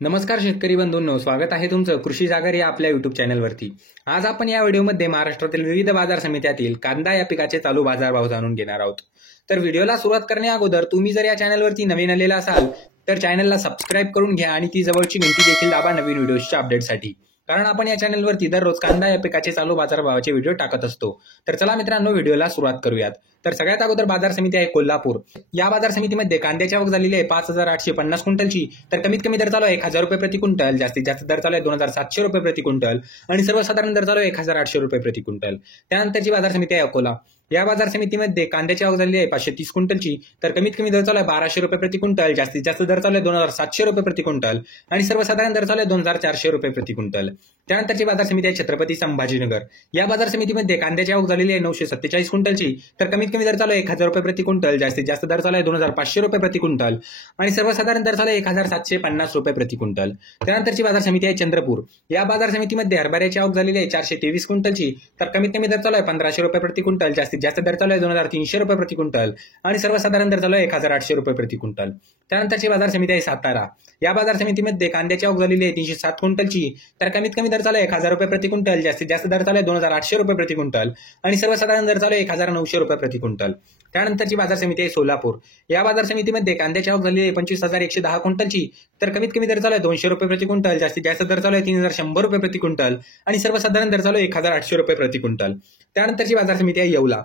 नमस्कार शेतकरी बंधूंनो, स्वागत आहे तुमचं कृषी जागर या आपल्या युट्यूब चॅनलवरती। आज आपण या व्हिडिओमध्ये महाराष्ट्रातील विविध बाजार समित्यातील कांदा या पिकाचे चालू बाजारभाव जाणून घेणार आहोत। तर व्हिडिओला सुरुवात करण्या अगोदर तुम्ही जर या चॅनलवरती नवीन आलेला असाल तर चॅनलला सबस्क्राईब करून घ्या आणि ती जवळची घंटी देखील दाबा नवीन व्हिडिओच्या अपडेटसाठी, कारण आपण या चॅनलवरती दररोज कांदा या पिकाचे चालू बाजारभावाचे व्हिडिओ टाकत असतो। तर चला मित्रांनो, व्हिडिओला सुरुवात करूयात। तर सगळ्यात अगोदर बाजार समिती आहे कोल्हापूर। या बाजार समितीमध्ये कांद्याची आवक झालेली आहे 5850 क्विंटलची। तर कमीत कमी दर चालू आहे 1000 रुपये प्रति क्विंटल, जास्तीत जास्त दर चालू आहे 2700 रुपये प्रति क्विंटल आणि सर्वसाधारण दर चालू आहे 1800 रुपये प्रति क्विंटल। त्यानंतरची बाजार समिती आहे अकोला। या बाजार समितीमध्ये कांद्याची आवक झालेली आहे 530 क्विंटलची। तर कमीत कमी दर चालू आहे 1200 रुपये प्रति क्विंटल, जास्तीत जास्त दर चालू आहे 2700 रुपये प्रति क्विंटल आणि सर्वसाधारण दर चालू आहे 2400 रुपये प्रति क्विंटल। त्यानंतरची बाजार समिती आहे छत्रपती संभाजीनगर। या बाजार समितीमध्ये कांद्याची आवक झालेली आहे 947 क्विंटलची। तर कमीत कमी दर चालू आहे 1000 रुपये प्रति क्विंटल, जास्तीत जास्त दर चालू आहे 2500 रुपये प्रति क्विंटल आणि सर्वसाधारण दर चालू आहे 1750 रुपये प्रति क्विंटल। त्यानंतरची बाजार समिती आहे चंद्रपूर। या बाजार समितीमध्ये हरभऱ्याची आवक झालेली आहे 423 क्विंटलची। तर कमीत कमी दर चालू आहे 1500 रुपये प्रति क्विंटल, जास्तीत जास्त दर चालू आहे 2300 रुपये प्रति क्विंटल आणि सर्वसाधारण दर चालू आहे 1800 रुपये प्रति क्विंटल। त्यानंतरची बाजार समिती आहे सातारा। या बाजार समितीमध्ये कांद्याची आवक झालेली आहे 307 क्विंटलची। तर कमीत कमी दर चालू आहे 1000 रुपये प्रति क्विंटल, जास्तीत जास्त दर चालू आहे 2800 रुपये प्रति क्विंटल आणि सर्वसाधारण दर चालू आहे 1900 रुपये प्रति क्विंटल। त्यानंतरची बाजार समिती आहे सोलापूर। या बाजार समितीमध्ये कांद्याची आवक झालेली आहे 25110 क्विंटलची। तर कमीत कमी दर चालू आहे 200 रुपये प्रति क्विंटल, जास्तीत जास्त दर चालू आहे 3100 रुपये प्रति क्विंटल आणि सर्वसाधारण दर चालू आहे 1800 रुपये प्रति क्विंटल। त्यानंतरची बाजार समिती आहे येवला।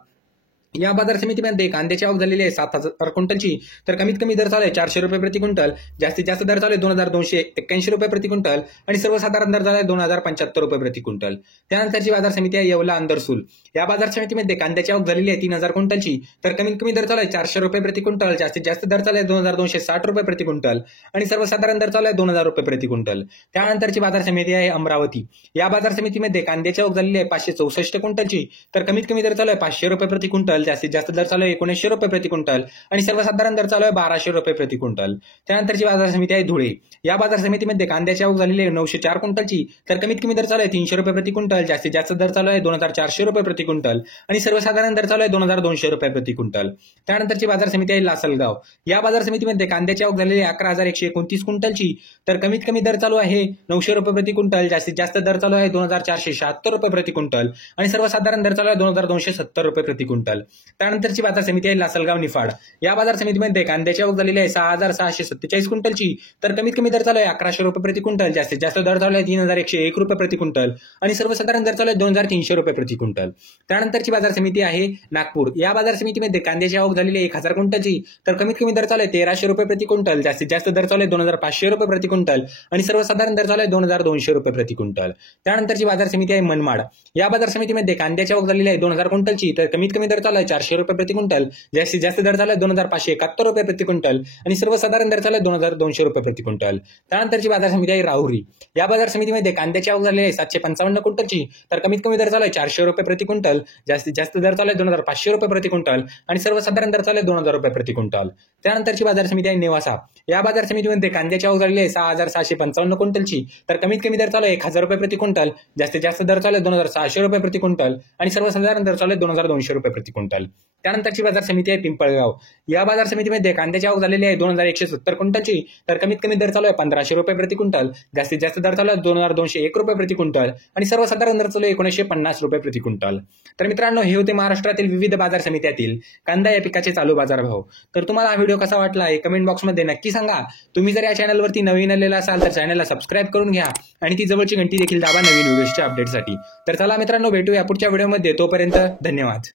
या बाजार समितीमध्ये कांद्याची आवक झालेली आहे 7000 क्विंटलची। तर कमीत कमी दर चालू आहे 400 रुपये प्रति क्विंटल, जास्तीत जास्त दर चालू आहे 2281 रुपये प्रति क्विंटल आणि सर्वसाधारण दर चालू आहे 2075 रुपये प्रति क्विंटल। त्यानंतरची बाजार समिती आहे येवला अंदरसूल। या बाजार समितीमध्ये कांद्याची आवक झालेली आहे 3000 क्विंटलची। तर कमीत कमी दर चालू आहे 400 रुपये प्रति क्विंटल, जास्तीत जास्त दर चालू आहे 2260 रुपये प्रति क्विंटल आणि सर्वसाधारण दर चालू आहे 2000 रुपये प्रति क्विंटल। त्यानंतरची बाजार समिती आहे अमरावती। या बाजार समितीमध्ये कांद्याची आवक झालेली आहे 564 क्विंटलची। तर कमीत कमी दर चालू आहे 500 रुपये प्रति क्विंटल, जास्तीत जास्त दर चालू आहे 1900 रुपये प्रति क्विंटल आणि सर्वसाधारण दर चालू आहे 1200 रुपये प्रति क्विंटल। त्यानंतरची बाजार समिती आहे धुळे। या बाजार समितीमध्ये कांद्याची आवक झालेली आहे 904 क्विंटलची। तर कमीत कमी दर चालू आहे 300 रुपये प्रति क्विंटल, जास्तीत जास्त दर चालू आहे 2400 रुपये प्रति क्विंटल आणि सर्वसाधारण दर चालू आहे 2200 रुपये प्रति क्विंटल। त्यानंतरची बाजार समिती आहे लासलगाव। या बाजार समितीमध्ये कांद्याची आवक झालेली आहे 11129 क्विंटलची। तर कमीत कमी दर चालू आहे 900 रुपये प्रति क्विंटल, जास्तीत जास्त दर चालू आहे 2476 रुपये प्रति क्विंटल आणि सर्वसाधारण दर चालू आहे 2270 रुपये प्रति क्विंटल। त्यानंतरची बाजार समिती आहे लासलगाव निफाड। या बाजार समितीमध्ये कांद्याची आवक झालेली आहे 6647 क्विंटलची। तर कमीत कमी दर चालू आहे 1100 रुपये प्रति क्विंटल, जास्तीत जास्त दर चालू आहे 3101 रुपये प्रति क्विंटल आणि सर्वसाधारण दर चालू आहे 2300 रुपये प्रति क्विंटल। त्यानंतरची बाजार समिती आहे नागपूर। या बाजार समितीमध्ये कांद्याची आवक झालेली आहे 1000 क्विंटलची। तर कमीत कमी दर चालू आहे 1300 रुपये प्रति क्विंटल, जास्तीत जास्त दर चालू आहे 2500 रुपये प्रति क्विंटल आणि सर्वसाधारण दर चालू आहे 2200 रुपये प्रति क्विंटल। त्यानंतरची बाजार समिती आहे मनमाड। या बाजार समितीमध्ये कांद्याची आवक झालेली आहे 2000 क्विंटलची। तर कमीत कमी दर चालू आहे 400 रुपये प्रति क्विंटल, जास्तीत जास्त दर चालू आहे 2571 रुपये प्रति क्विंटल आणि सर्वसाधारण दर चालू आहे 2200 रुपये प्रति क्विंटल। त्यानंतरची बाजार समिती आहे राहुरी। या बाजार समितीमध्ये कांद्याची आवक झालेली आहे 755 क्विंटलची। तर कमीत कमी दर चालू आहे 400 रुपये प्रति क्विंटल, जास्तीत जास्त दर चालू आहे 2500 रुपये प्रति क्विंटल आणि सर्वसाधारण दर चालू आहे 2000 रुपये प्रति क्विंटल। त्यानंतरची बाजार समिती आहे नेवासा। या बाजार समितीमध्ये कांद्याची आवक झालेली आहे 6655 क्विंटलची। तर कमीत कमी दर चालू आहे 1000 रुपये प्रति क्विंटल, जास्तीत जास्त दर चालू आहे 2600 रुपये प्रति क्विंटल आणि सर्वसाधारण दर चालू आहे 2200 रुपये प्रति क्विंटल। त्यानंतरची बाजार समिती आहे पिंपळगाव। या बाजार समितीमध्ये कांद्याची आवक झालेली आहे 2170 क्विंटलची। तर कमीत कमी दर चालू आहे 1500 रुपये प्रति क्विंटल, जास्तीत जास्त दर चालू आहे 2201 रुपये प्रति क्विंटल आणि सर्वसाधारण दर चालू आहे 1950 रुपये प्रति क्विंटल। तर मित्रांनो, हे होते महाराष्ट्रातील विविध बाजार समित्यातील कांदा या पिकाचे चालू बाजारभाव। तर तुम्हाला हा व्हिडिओ कसा वाटला हे कमेंट बॉक्समध्ये नक्की सांगा। तुम्ही जर या चॅनलवरती नवीन आलेला असाल तर चॅनलला सबस्क्राईब करून घ्या आणि ती जवळची घंटी देखील दाबा नवीन व्हिडिओच्या अपडेटसाठी। तर चला मित्रांनो, भेटूया पुढच्या व्हिडिओमध्ये। तोपर्यंत धन्यवाद।